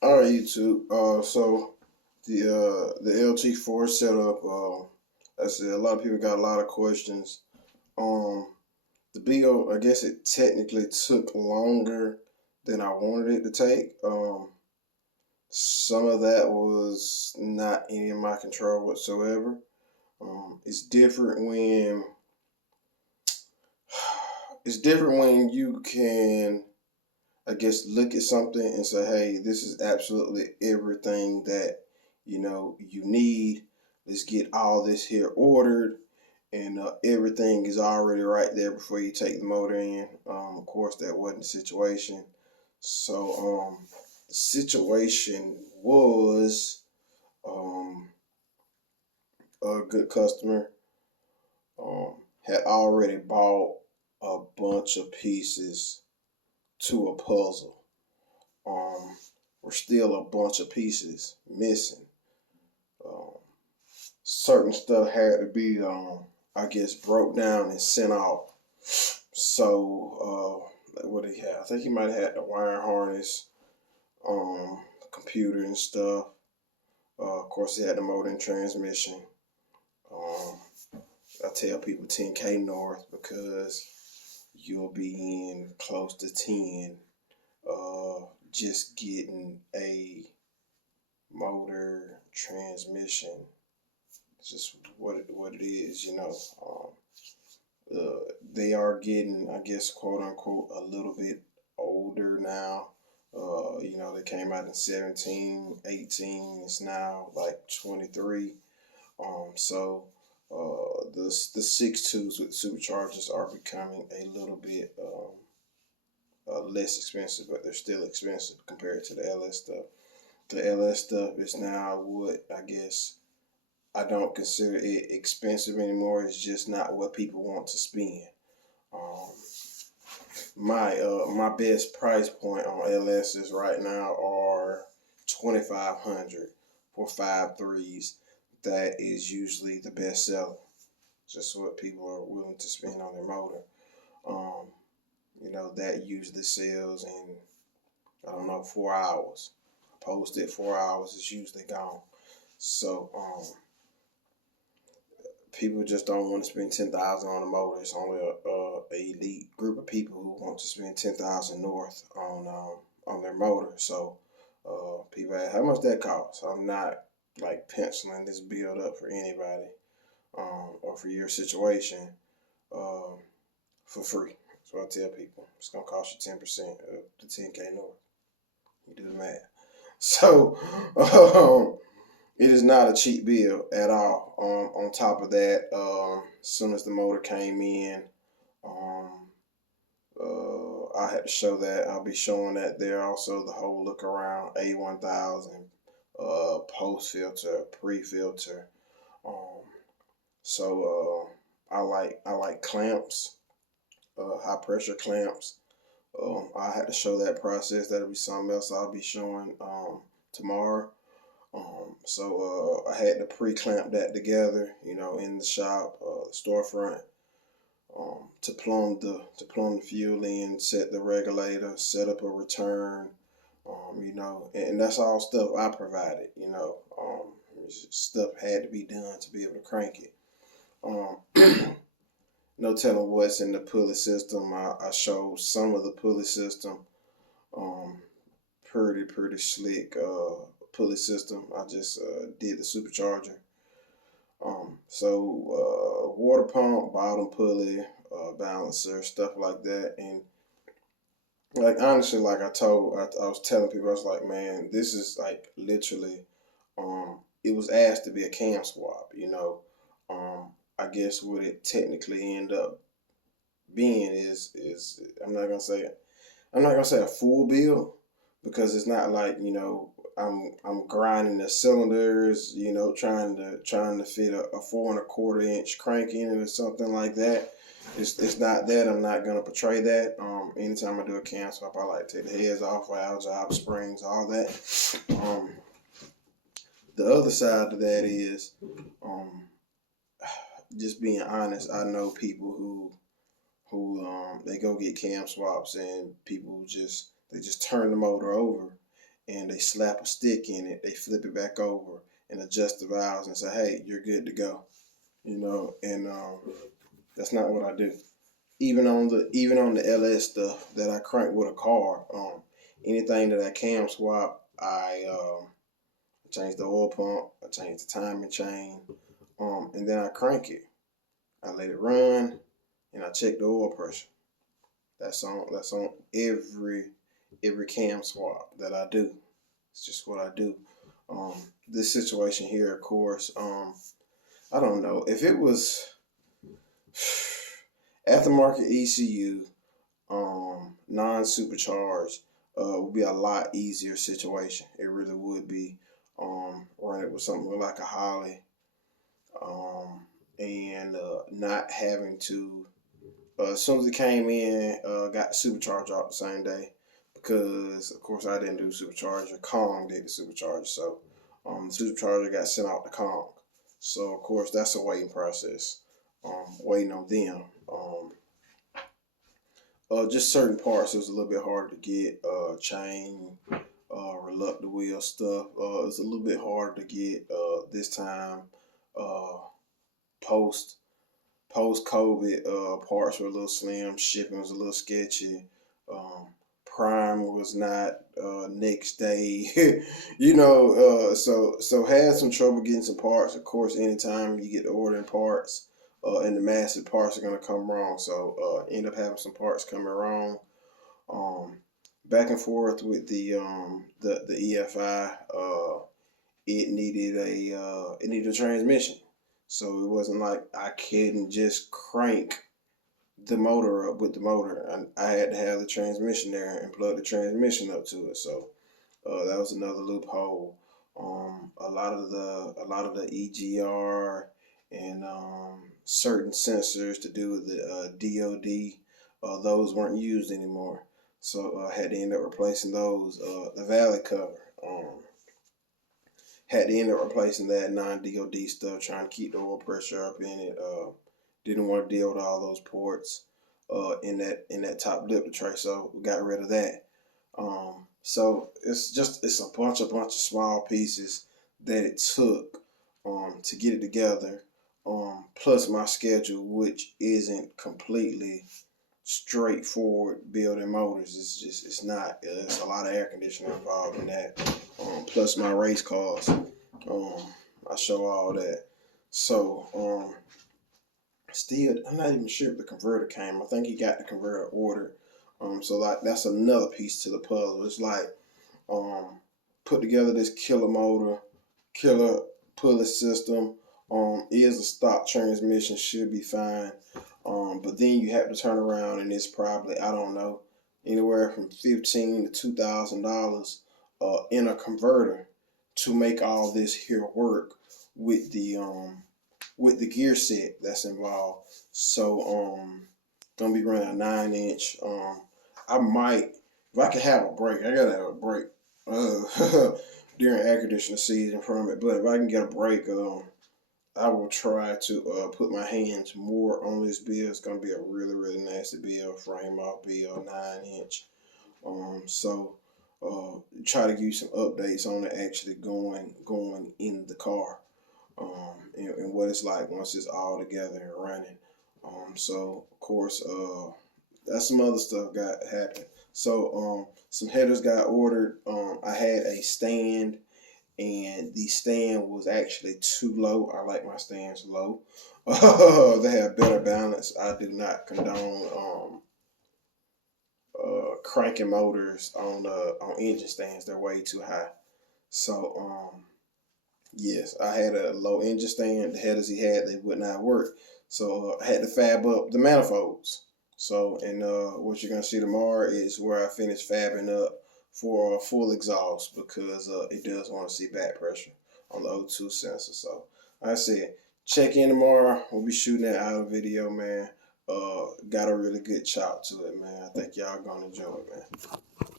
All right, YouTube. So the LT4 setup. I said a lot of people got a lot of questions. Um, the build, I guess it technically took longer than I wanted it to take. Some of that was not in my control whatsoever. It's different when you can, I guess, look at something and say, hey, this is absolutely everything that you need. Let's get all this here ordered, and everything is already right there before you take the motor in. Of course, that wasn't the situation. So the situation was a good customer had already bought a bunch of pieces to a puzzle. Um, were still a bunch of pieces missing. Um, Certain stuff had to be, I guess, broke down and sent off. So, what did he have? I think he might have had the wire harness, computer and stuff. Of course, he had the motor and transmission. Um, I tell people 10K north because you'll be in close to 10 just getting a motor transmission. It's just what it is. They are getting, I guess, quote unquote, a little bit older now. They came out in 17, 18. It's now like 23. So the 6.2s with superchargers are becoming a little bit less expensive, but they're still expensive compared to the LS stuff. The LS stuff is now what I guess I don't consider it expensive anymore. It's just not what people want to spend. Um, my best price point on LSs right now are 2,500 for 5.3s. That is usually the best seller. Just what people are willing to spend on their motor. Um, that usually sells in, I don't know, 4 hours. Post it 4 hours, it's usually gone. So people just don't want to spend 10,000 on a motor. It's only a elite group of people who want to spend 10,000 north on their motor. So people ask how much that costs. I'm not like penciling this build up for anybody or for your situation um, for free. So I tell people it's gonna cost you 10% of the 10K north. You do the math. So it is not a cheap bill at all. On top of that, as soon as the motor came in, um, I had to show that. I'll be showing that there also. The whole look around A1000, post filter, pre filter. Um, so I like clamps, high pressure clamps. I had to show that process. That'll be something else I'll be showing tomorrow. So I had to pre-clamp that together, in the shop, the storefront, to plumb the fuel in, set the regulator, set up a return, and that's all stuff I provided. Stuff had to be done to be able to crank it. No telling what's in the pulley system. I showed some of the pulley system. Um, pretty slick pulley system. I just did the supercharger. So water pump, bottom pulley, balancer, stuff like that. And like honestly, like I was telling people, I was like, man, this is like literally. It was asked to be a cam swap. I guess what it technically end up being is I'm not gonna say a full bill because it's not like I'm grinding the cylinders, trying to fit a 4.25 inch crank in it or something like that. It's not that. I'm not gonna portray that. Anytime I do a cam swap, I like to take the heads off, valve job, springs, all that. The other side of that is um, just being honest. I know people who they go get cam swaps and people just they just turn the motor over and they slap a stick in it, they flip it back over and adjust the valves and say, hey, you're good to go. And that's not what I do. Even on the LS stuff that I crank with a car, anything that I cam swap, I change the oil pump, I change the timing chain, and then I crank it. I let it run, and I check the oil pressure. That's on every cam swap that I do. It's just what I do. This situation here, of course, I don't know if it was aftermarket ECU, non-supercharged, would be a lot easier situation. It really would be. Run it with something like a Holly, and not having to. As soon as it came in, got the supercharger out the same day, because of course I didn't do supercharger. Kong did the supercharger, so the supercharger got sent out to Kong. So of course that's a waiting process. Waiting on them. Just certain parts it was a little bit harder to get. Chain, reluctant wheel stuff. It's a little bit harder to get this time. Post Post COVID, parts were a little slim. Shipping was a little sketchy. Prime was not next day. So had some trouble getting some parts. Of course, anytime you get to ordering parts, and the massive parts are gonna come wrong. So end up having some parts coming wrong. Um, Back and forth with the EFI. It needed a transmission. So it wasn't like I couldn't just crank the motor up with the motor. I had to have the transmission there and plug the transmission up to it. So that was another loophole. A lot of the EGR and certain sensors to do with the DOD, those weren't used anymore. So I had to end up replacing those. The valley cover. Had to end up replacing that non-DOD stuff, trying to keep the oil pressure up in it. Didn't want to deal with all those ports in that top lip tray, so we got rid of that. So it's a bunch of small pieces that it took to get it together. Plus my schedule, which isn't completely straightforward building motors. It's not. There's a lot of air conditioning involved in that. Plus my race cars. I show all that. So still, I'm not even sure if the converter came. I think he got the converter ordered. So like that's another piece to the puzzle. It's like put together this killer motor, killer pulley system. Is a stock transmission, should be fine. But then you have to turn around and it's probably, I don't know, anywhere from $1,500 to $2,000 in a converter to make all this here work with the gear set that's involved. So gonna be running a 9-inch. I might, if I could have a break, I gotta have a break during air conditioner season from it. But if I can get a break, I will try to put my hands more on this build. It's gonna be a really, really nasty build, frame off build, 9-inch. So try to give you some updates on it actually going in the car, and what it's like once it's all together and running. So of course, that's some other stuff got happened. So some headers got ordered. I had a stand, and the stand was actually too low. I like my stands low. They have better balance. I do not condone cranking motors on engine stands. They're way too high. So yes, I had a low engine stand. The headers he had, they would not work. So I had to fab up the manifolds. So, and what you're gonna see tomorrow is where I finish fabbing up for a full exhaust, because it does want to see back pressure on the O2 sensor. So like I said, check in tomorrow. We'll be shooting that out of video, man. Got a really good chop to it, man. I think y'all gonna enjoy it, man.